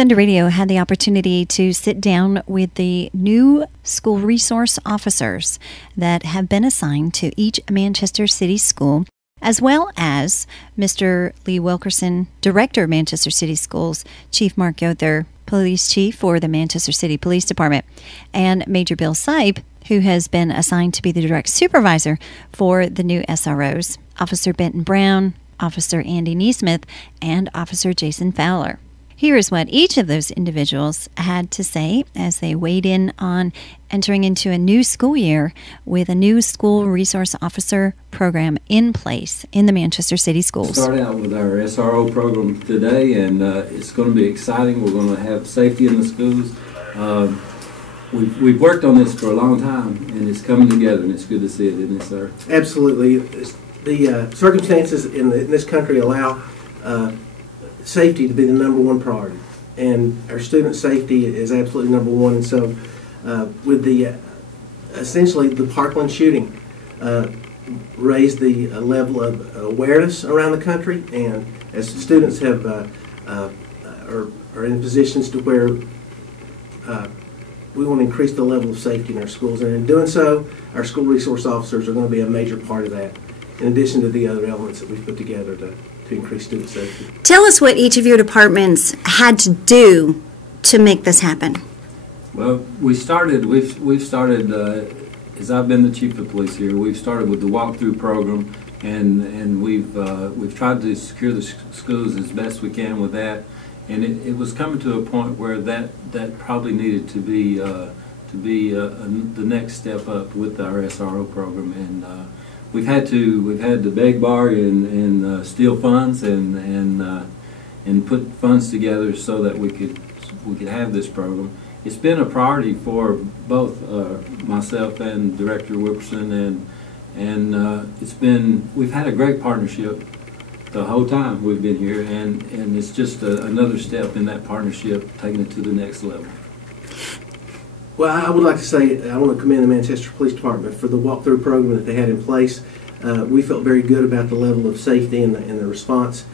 Thunder Radio had the opportunity to sit down with the new school resource officers that have been assigned to each Manchester City school, as well as Mr. Lee Wilkerson, Director of Manchester City Schools, Chief Mark Yother, Police Chief for the Manchester City Police Department, and Major Bill Sipe, who has been assigned to be the direct supervisor for the new SROs, Officer Benton Brown, Officer Andy Neesmith, and Officer Jason Fowler. Here is what each of those individuals had to say as they weighed in on entering into a new school year with a new school resource officer program in place in the Manchester City Schools. Start out with our SRO program today, and it's going to be exciting. We're going to have safety in the schools. We've worked on this for a long time, and it's coming together, and it's good to see it, isn't it, sir? Absolutely. The circumstances in this country allow safety to be the number one priority, and our student safety is absolutely number one. And so with the essentially the Parkland shooting raised the level of awareness around the country, and as students have are in positions to where we want to increase the level of safety in our schools, and in doing so, our school resource officers are going to be a major part of that, in addition to the other elements that we've put together to increase student safety. Tell us what each of your departments had to do to make this happen. Well, we've started, as I've been the chief of police here, we've started with the walkthrough program, and we've tried to secure the schools as best we can with that. And it was coming to a point where that probably needed to be the next step up with our SRO program, and we've had to beg, borrow, and steal funds and put funds together so that we could have this program. It's been a priority for both myself and Director Wilkerson, and we've had a great partnership the whole time we've been here, and it's just another step in that partnership, taking it to the next level. Well, I would like to say I want to commend the Manchester Police Department for the walkthrough program that they had in place. We felt very good about the level of safety and the response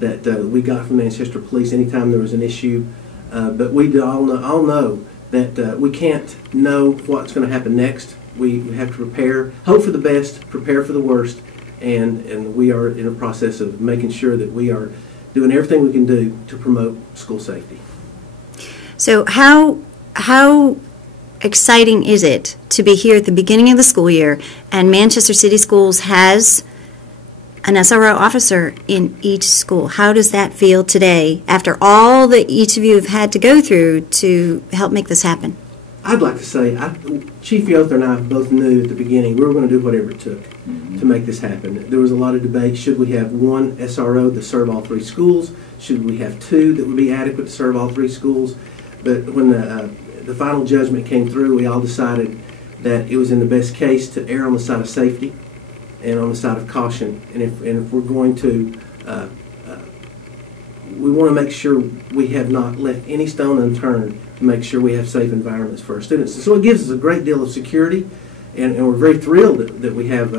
that we got from Manchester Police anytime there was an issue. But we all know that we can't know what's going to happen next. We have to prepare, hope for the best, prepare for the worst, and we are in a process of making sure that we are doing everything we can do to promote school safety. So how exciting is it to be here at the beginning of the school year, and Manchester City Schools has an SRO officer in each school? How does that feel today after all that each of you have had to go through to help make this happen? I'd like to say, Chief Yother and I both knew at the beginning we were going to do whatever it took to make this happen. There was a lot of debate. Should we have one SRO to serve all three schools? Should we have two that would be adequate to serve all three schools? But when the final judgment came through, we all decided that it was in the best case to err on the side of safety and on the side of caution. And if we're going to, we want to make sure we have not left any stone unturned to make sure we have safe environments for our students. And so it gives us a great deal of security, and we're very thrilled that we have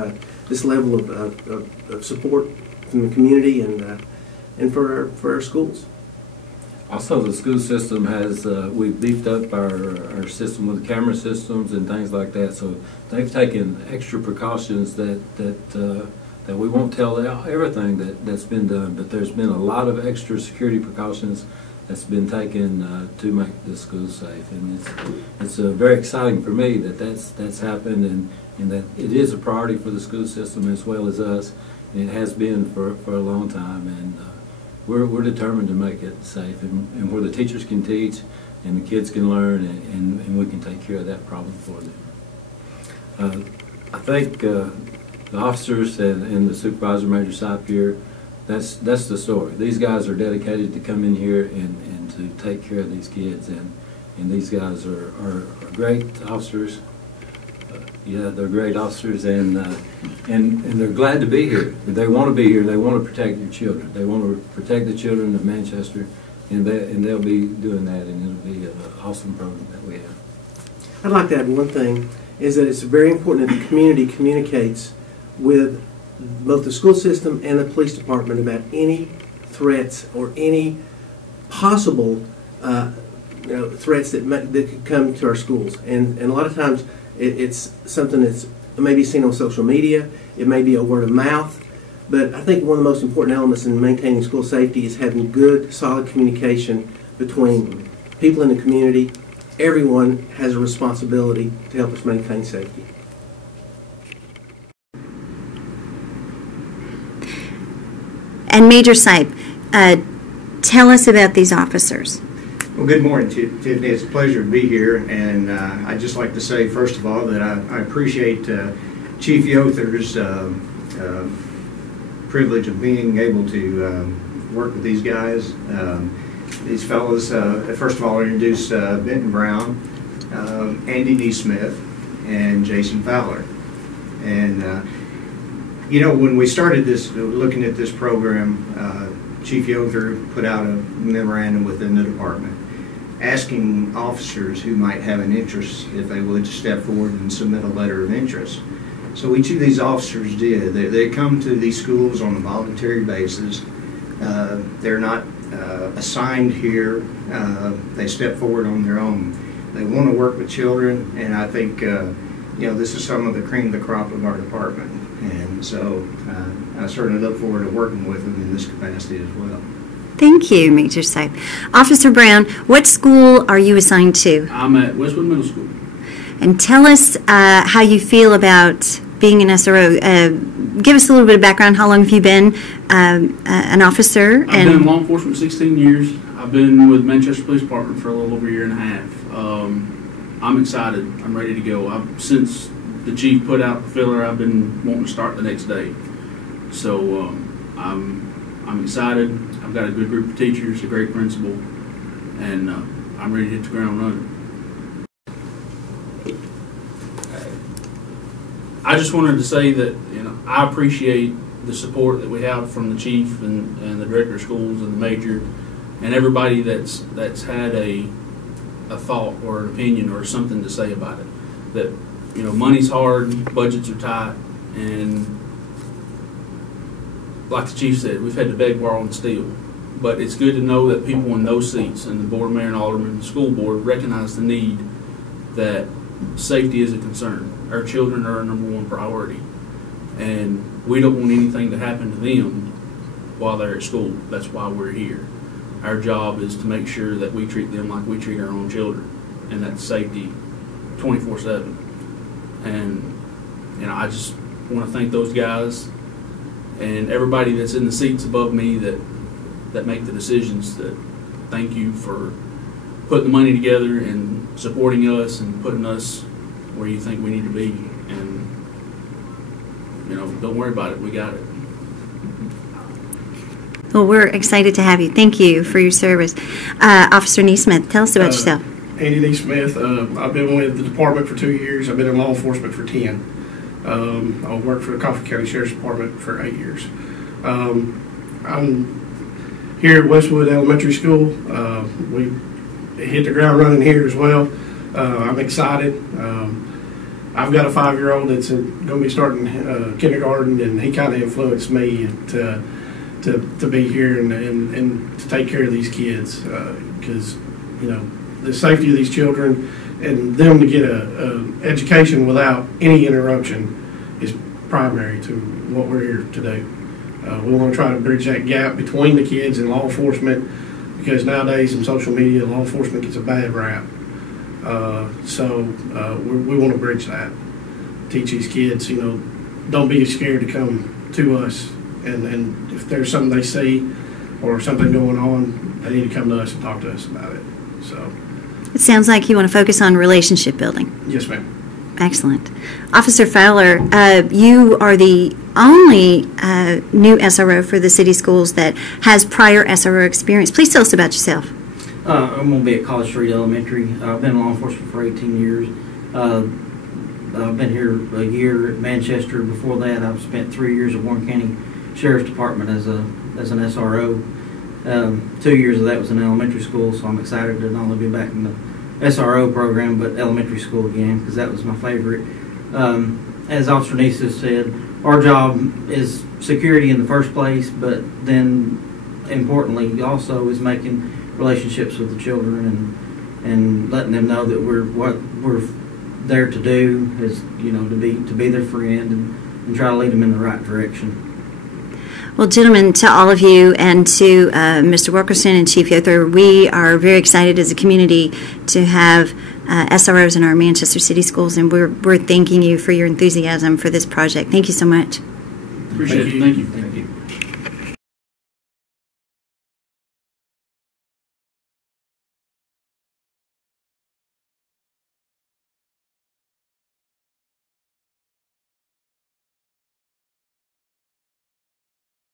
this level of support from the community and for our schools. Also, the school system has, we've beefed up our system with camera systems and things like that, so they've taken extra precautions that we won't tell everything that's been done, but there's been a lot of extra security precautions that's been taken to make the school safe, and it's very exciting for me that's happened, and that it is a priority for the school system as well as us, and it has been for a long time, and we're determined to make it safe, and where the teachers can teach and the kids can learn, and we can take care of that problem for them. I think the officers and the supervisor, Major Sipe here, that's the story. These guys are dedicated to come in here and to take care of these kids, and these guys are great officers. Yeah, they're great officers, and they're glad to be here. They want to be here. They want to protect your children. They want to protect the children of Manchester, and they'll be doing that, and it'll be an awesome program that we have. I'd like to add one thing, is that it's very important that the community communicates with both the school system and the police department about any threats or any possible threats that could come to our schools. And a lot of times it's something that's maybe seen on social media. It may be a word of mouth. But I think one of the most important elements in maintaining school safety is having good, solid communication between people in the community. Everyone has a responsibility to help us maintain safety. And Major Sipe, tell us about these officers. Well, good morning, Tiffany. It's a pleasure to be here, and I'd just like to say, first of all, that I appreciate Chief Yother's privilege of being able to work with these guys. These fellows, first of all, I'll introduce Benton Brown, Andy Neesmith, and Jason Fowler. And, you know, when we started looking at this program, Chief Yother put out a memorandum within the department asking officers who might have an interest if they would step forward and submit a letter of interest. So each of these officers did. They come to these schools on a voluntary basis. They're not assigned here. They step forward on their own. They want to work with children, and I think you know, this is some of the cream of the crop of our department. And so I certainly look forward to working with them in this capacity as well. Thank you, Major Sipe. Officer Brown, what school are you assigned to? I'm at Westwood Middle School. And tell us how you feel about being an SRO. Give us a little bit of background. How long have you been an officer? I've been in law enforcement 16 years. I've been with Manchester Police Department for a little over a year and a half. I'm excited. I'm ready to go. Since the chief put out the filler, I've been wanting to start the next day. So I'm excited. I've got a good group of teachers, a great principal, and I'm ready to hit the ground running. I just wanted to say that, you know, I appreciate the support that we have from the chief and the director of schools and the major and everybody that's had a thought or an opinion or something to say about it. That, you know, money's hard, budgets are tight, and like the chief said, we've had to beg, borrow, and steal. But it's good to know that people in those seats and the board, mayor, and alderman, the school board recognize the need that safety is a concern. Our children are our #1 priority, and we don't want anything to happen to them while they're at school. That's why we're here. Our job is to make sure that we treat them like we treat our own children, and that's safety 24/7. And, you know, I just want to thank those guys and everybody that's in the seats above me that make the decisions. That thank you for putting the money together and supporting us and putting us where you think we need to be. And, you know, don't worry about it. We got it. Well, we're excited to have you. Thank you for your service. Officer Neesmith, tell us about yourself. Andy Neesmith. I've been with the department for 2 years. I've been in law enforcement for 10. I worked for the Coffee County Sheriff's Department for 8 years. I'm here at Westwood Elementary School. We hit the ground running here as well. I'm excited. I've got a 5-year-old that's going to be starting kindergarten, and he kind of influenced me to be here and to take care of these kids, because you know, the safety of these children and them to get a education without any interruption is primary to what we're here to do. We want to try to bridge that gap between the kids and law enforcement, because nowadays in social media, law enforcement gets a bad rap. So we want to bridge that. Teach these kids, you know, don't be scared to come to us, and if there's something they see or something going on, they need to come to us and talk to us about it. So It sounds like you want to focus on relationship building. yes, ma'am. Excellent. Officer Fowler, you are the only new SRO for the city schools that has prior SRO experience. Please tell us about yourself. I'm going to be at College Street Elementary. I've been in law enforcement for 18 years. I've been here a year at Manchester. Before that, I've spent 3 years at Warren County Sheriff's Department as an SRO. 2 years of that was in elementary school, so I'm excited to not only be back in the SRO program, but elementary school again, because that was my favorite. As Officer Nisa said, our job is security in the first place, but then importantly also is making relationships with the children and letting them know that what we're there to do is, to be their friend and try to lead them in the right direction. Well, gentlemen, to all of you and to Mr. Wilkerson and Chief Yother, we are very excited as a community to have SROs in our Manchester City schools, and we're thanking you for your enthusiasm for this project. Thank you so much. Appreciate it. Thank you.